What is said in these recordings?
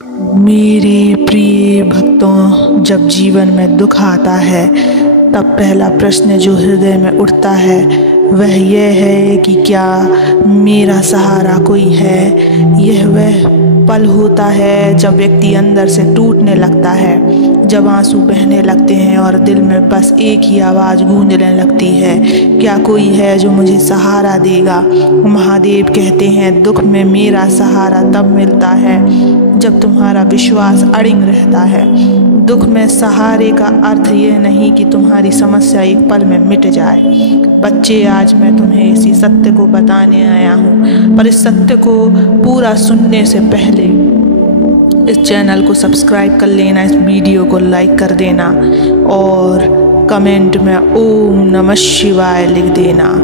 मेरे प्रिय भक्तों, जब जीवन में दुख आता है तब पहला प्रश्न जो हृदय में उठता है वह यह है कि क्या मेरा सहारा कोई है। यह वह पल होता है जब व्यक्ति अंदर से टूटने लगता है, जब आंसू बहने लगते हैं और दिल में बस एक ही आवाज़ गूंजने लगती है, क्या कोई है जो मुझे सहारा देगा। महादेव कहते हैं, दुख में मेरा सहारा तब मिलता है जब तुम्हारा विश्वास अड़िग रहता है। दुख में सहारे का अर्थ यह नहीं कि तुम्हारी समस्या एक पल में मिट जाए। बच्चे, आज मैं तुम्हें इसी सत्य को बताने आया हूँ, पर इस सत्य को पूरा सुनने से पहले इस चैनल को सब्सक्राइब कर लेना, इस वीडियो को लाइक कर देना और कमेंट में ओम नमः शिवाय लिख देना।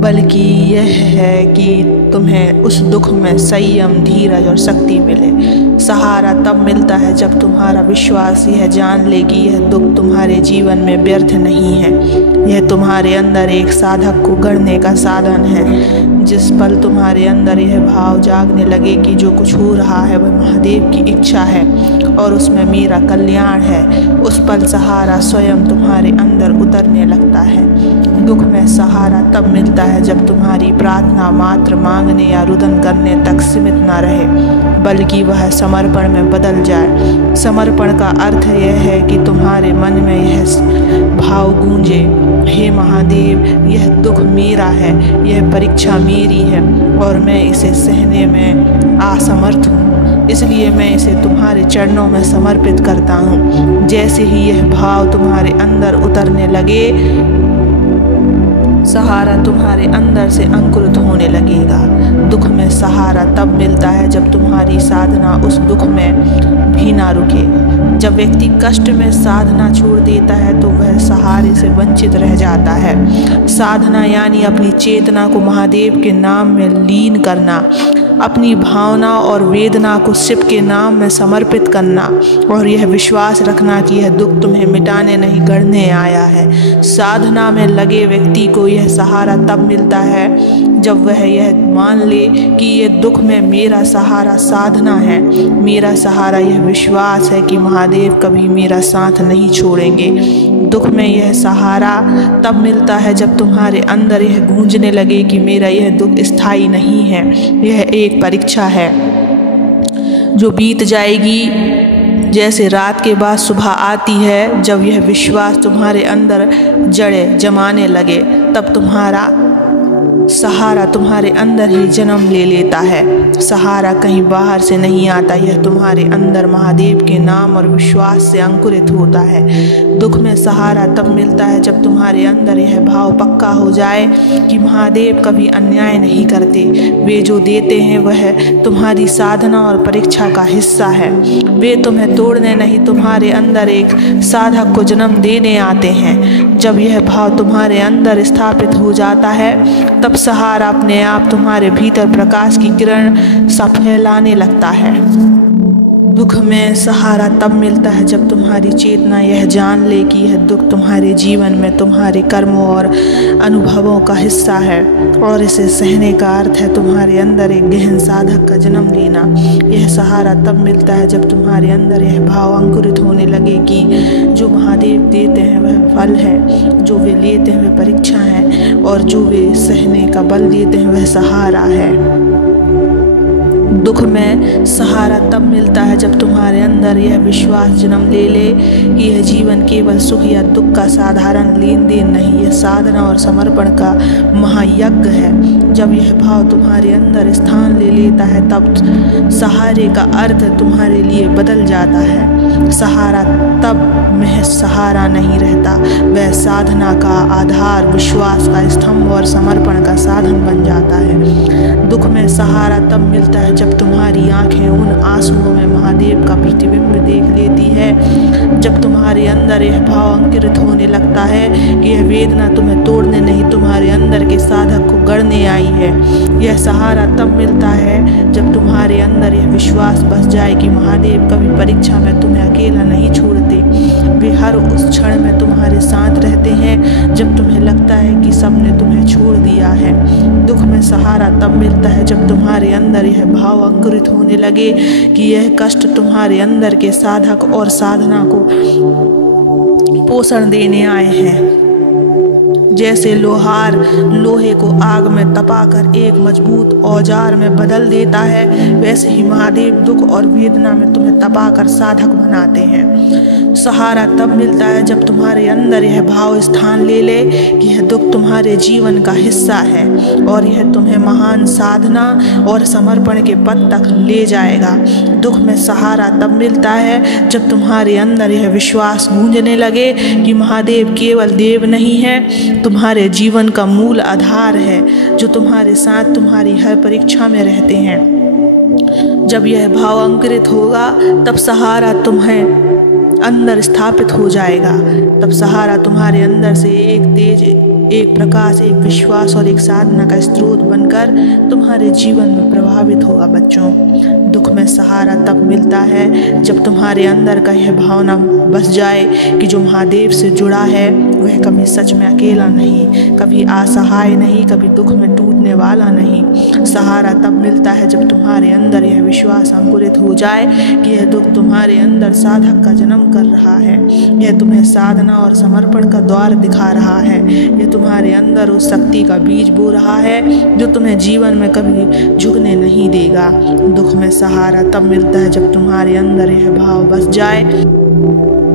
बल्कि यह है कि तुम्हें उस दुख में संयम, धीरज और शक्ति मिले। सहारा तब मिलता है जब तुम्हारा विश्वास यह जान ले कि यह दुख तुम्हारे जीवन में व्यर्थ नहीं है, यह तुम्हारे अंदर एक साधक को गढ़ने का साधन है। जिस पल तुम्हारे अंदर यह भाव जागने लगे कि जो कुछ हो रहा है वह महादेव की इच्छा है और उसमें मेरा कल्याण है, उस पल सहारा स्वयं तुम्हारे अंदर उतरने लगता है। दुख में सहारा तब मिलता है जब तुम्हारी प्रार्थना मात्र मांगने या रुदन करने तक सीमित न रहे, बल्कि वह समर्पण में बदल जाए। समर्पण का अर्थ यह है कि तुम्हारे मन में यह भाव गूंजे, हे महादेव, यह दुख मेरा है, यह परीक्षा मेरी है और मैं इसे सहने में असमर्थ हूँ, इसलिए मैं इसे तुम्हारे चरणों में समर्पित करता हूँ। जैसे ही यह भाव तुम्हारे अंदर उतरने लगे, सहारा तुम्हारे अंदर से अंकुरित होने लगेगा। दुख में सहारा तब मिलता है जब तुम्हारी साधना उस दुख में भी ना रुके। जब व्यक्ति कष्ट में साधना छोड़ देता है तो वह सहारे से वंचित रह जाता है। साधना यानी अपनी चेतना को महादेव के नाम में लीन करना, अपनी भावना और वेदना को शिव के नाम में समर्पित करना और यह विश्वास रखना कि यह दुख तुम्हें मिटाने नहीं गढ़ने आया है। साधना में लगे व्यक्ति को यह सहारा तब मिलता है जब वह यह मान ले कि यह दुख में मेरा सहारा साधना है, मेरा सहारा यह विश्वास है कि महादेव कभी मेरा साथ नहीं छोड़ेंगे। दुख में यह सहारा तब मिलता है जब तुम्हारे अंदर यह गूंजने लगे कि मेरा यह दुख स्थायी नहीं है, यह एक परीक्षा है जो बीत जाएगी। जैसे रात के बाद सुबह आती है, जब यह विश्वास तुम्हारे अंदर जड़ें जमाने लगे तब तुम्हारा सहारा तुम्हारे अंदर ही जन्म ले लेता है। सहारा कहीं बाहर से नहीं आता, यह तुम्हारे अंदर महादेव के नाम और विश्वास से अंकुरित होता है। दुख में सहारा तब मिलता है जब तुम्हारे अंदर यह भाव पक्का हो जाए कि महादेव कभी अन्याय नहीं करते, वे जो देते हैं वह तुम्हारी साधना और परीक्षा का हिस्सा है। वे तुम्हें तोड़ने नहीं, तुम्हारे अंदर एक साधक को जन्म देने आते हैं। जब यह भाव तुम्हारे अंदर स्थापित हो जाता है तब सहारा अपने आप तुम्हारे भीतर प्रकाश की किरण सा फैलाने लगता है। दुख में सहारा तब मिलता है जब तुम्हारी चेतना यह जान ले कि यह दुख तुम्हारे जीवन में तुम्हारे कर्मों और अनुभवों का हिस्सा है और इसे सहने का अर्थ है तुम्हारे अंदर एक गहन साधक का जन्म लेना। यह सहारा तब मिलता है जब तुम्हारे अंदर यह भाव अंकुरित होने लगे कि जो महादेव देते हैं वह फल है, जो वे लेते हैं वह परीक्षा है और जो वे सहने का बल देते हैं वह सहारा है। दुख में सहारा तब मिलता है जब तुम्हारे अंदर यह विश्वास जन्म ले ले कि यह जीवन केवल सुख या दुख का साधारण लेन देन नहीं, यह साधना और समर्पण का महायज्ञ है। जब यह भाव तुम्हारे अंदर स्थान ले लेता है तब सहारे का अर्थ तुम्हारे लिए बदल जाता है। सहारा तब महज सहारा नहीं रहता, वह साधना का आधार, विश्वास का स्तंभ और समर्पण का साधन बन जाता है। दुख में सहारा तब मिलता है जब तुम्हारी आंखें उन आंसुओं में महादेव का प्रतिबिंब देख लेती है, जब तुम्हारे अंदर यह भाव अंकुरित होने लगता है कि यह वेदना तुम्हें तोड़ने नहीं, तुम्हारे अंदर के साधक को गढ़ने आई है। यह सहारा तब मिलता है जब तुम्हारे अंदर यह विश्वास बस जाए कि महादेव कभी परीक्षा में तुम्हें अकेला नहीं छोड़ते, वे हर उस क्षण में तुम्हारे साथ रहते हैं जब तुम्हें लगता है कि सबने तुम्हें छोड़ दिया है। दुख में सहारा तब मिलता है जब तुम्हारे अंदर यह भाव अंकुरित होने लगे कि यह कष्ट तुम्हारे अंदर के साधक और साधना को पोषण देने आए हैं। जैसे लोहार लोहे को आग में तपाकर एक मजबूत औजार में बदल देता है, वैसे ही महादेव दुख और वेदना में तुम्हें तपाकर साधक बनाते हैं। सहारा तब मिलता है जब तुम्हारे अंदर यह भाव स्थान ले ले कि यह दुख तुम्हारे जीवन का हिस्सा है और यह तुम्हें महान साधना और समर्पण के पद तक ले जाएगा। दुख में सहारा तब मिलता है जब तुम्हारे अंदर यह विश्वास गूंजने लगे कि महादेव केवल देव नहीं है, तुम्हारे जीवन का मूल आधार है, जो तुम्हारे साथ तुम्हारी हर परीक्षा में रहते हैं। जब यह भाव अंकुरित होगा तब सहारा तुम्हें अंदर स्थापित हो जाएगा। तब सहारा तुम्हारे अंदर से एक तेज, एक प्रकाश, एक विश्वास और एक साधना का स्रोत बनकर तुम्हारे जीवन में प्रभावित होगा। बच्चों, दुख में सहारा तब मिलता है जब तुम्हारे अंदर का यह भावना बस जाए कि जो महादेव से जुड़ा है वह कभी सच में अकेला नहीं, कभी असहाय नहीं, कभी दुख में टूटने वाला नहीं। सहारा तब मिलता है जब तुम्हारे अंदर यह विश्वास अंकुरित हो जाए कि यह दुख तुम्हारे अंदर साधक का जन्म कर रहा है, यह तुम्हें साधना और समर्पण का द्वार दिखा रहा है, यह तुम्हारे अंदर उस शक्ति का बीज बो रहा है जो तुम्हें जीवन में कभी झुकने नहीं देगा। दुख में सहारा तब मिलता है जब तुम्हारे अंदर यह भाव बस जाए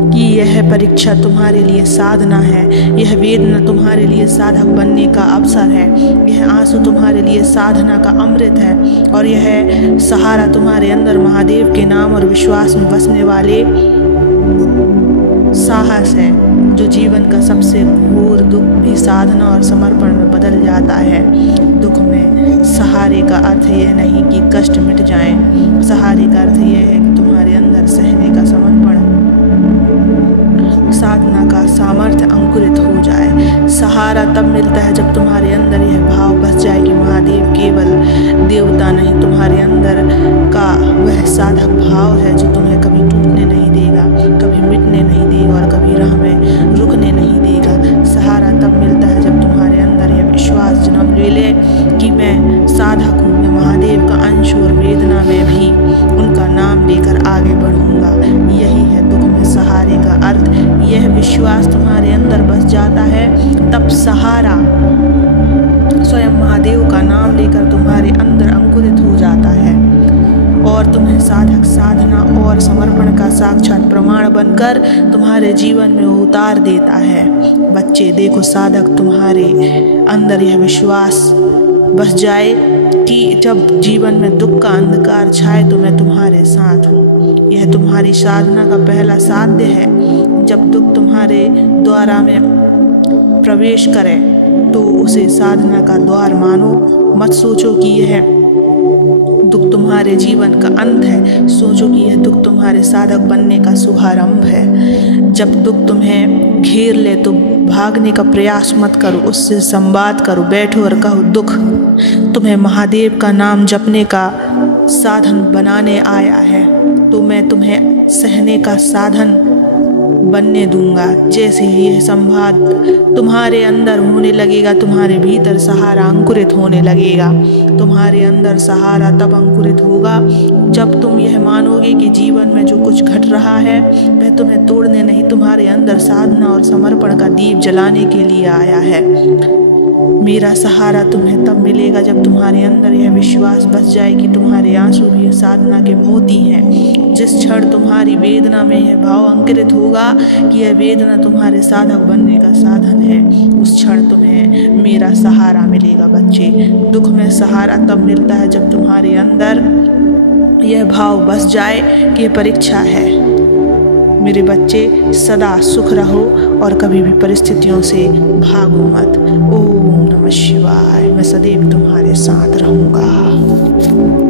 कि यह परीक्षा तुम्हारे लिए साधना है, यह वेदना तुम्हारे लिए साधक बनने का अवसर है, यह आंसू तुम्हारे लिए साधना का अमृत है और यह सहारा तुम्हारे अंदर महादेव के नाम और विश्वास में बसने वाले साहस है, जो जीवन का सबसे घोर दुख भी साधना और समर्पण में बदल जाता है। दुख में सहारे का अर्थ यह नहीं कि कष्ट मिट जाए, सहारे का अर्थ यह है कि तुम्हारे अंदर सहने का समर्पण, साधना का सामर्थ्य अंकुरित हो जाए। सहारा तब मिलता है जब तुम्हारे अंदर यह भाव बस जाए कि महादेव केवल देवता नहीं, तुम्हारे अंदर का वह साधक भाव है जो तुम्हें कभी टूटने नहीं देगा, कभी मिटने नहीं देगा और कभी राह में रुकने नहीं देगा। सहारा तब मिलता है जब तुम्हारे अंदर यह विश्वास जन्म ले ले कि मैं साधक हूँ, मैं महादेव का अंश और वेदना में भी उनका नाम लेकर आगे बढ़ूंगा। यही है दुख में सहारे का अर्थ। यह विश्वास तुम्हारे अंदर बस जाता है तब सहारा स्वयं महादेव का नाम लेकर तुम्हारे अंदर अंकुरित हो जाता है और तुम्हें साधक, साधना और समर्पण का साक्षात प्रमाण बनकर तुम्हारे जीवन में उतार देता है। बच्चे देखो, साधक तुम्हारे अंदर यह विश्वास बस जाए कि जब जीवन में दुख का अंधकार छाए तो मैं तुम्हारे साथ हूँ। यह तुम्हारी साधना का पहला साध्य है। जब दुख तुम्हारे द्वारा में प्रवेश करे तो उसे साधना का द्वार मानो। मत सोचो कि यह दुख तुम्हारे जीवन का अंत है, सोचो कि यह दुख तुम्हारे साधक बनने का शुभारंभ है। जब दुख तुम्हें घेर ले तो भागने का प्रयास मत करो, उससे संवाद करो, बैठो और कहो, दुख तुम्हें महादेव का नाम जपने का साधन बनाने आया है तो मैं तुम्हें सहने का साधन बनने दूंगा। जैसे ही यह संवाद तुम्हारे अंदर होने लगेगा, तुम्हारे भीतर सहारा अंकुरित होने लगेगा। तुम्हारे अंदर सहारा तब अंकुरित होगा जब तुम यह मानोगे कि जीवन में जो कुछ घट रहा है वह तुम्हें तोड़ने नहीं, तुम्हारे अंदर साधना और समर्पण का दीप जलाने के लिए आया है। मेरा सहारा तुम्हें तब मिलेगा जब तुम्हारे अंदर यह विश्वास बस जाए कि तुम्हारे आंसू भी साधना के मोती हैं। जिस क्षण तुम्हारी वेदना में यह भाव अंकुरित होगा कि यह वेदना तुम्हारे साधक बनने का साधन है, उस क्षण तुम्हें मेरा सहारा मिलेगा। बच्चे, दुख में सहारा तब मिलता है जब तुम्हारे अंदर यह भाव बस जाए कि यह परीक्षा है। मेरे बच्चे, सदा सुख रहो और कभी भी परिस्थितियों से भागो मत। ओम नमः शिवाय। मैं सदैव तुम्हारे साथ रहूँगा।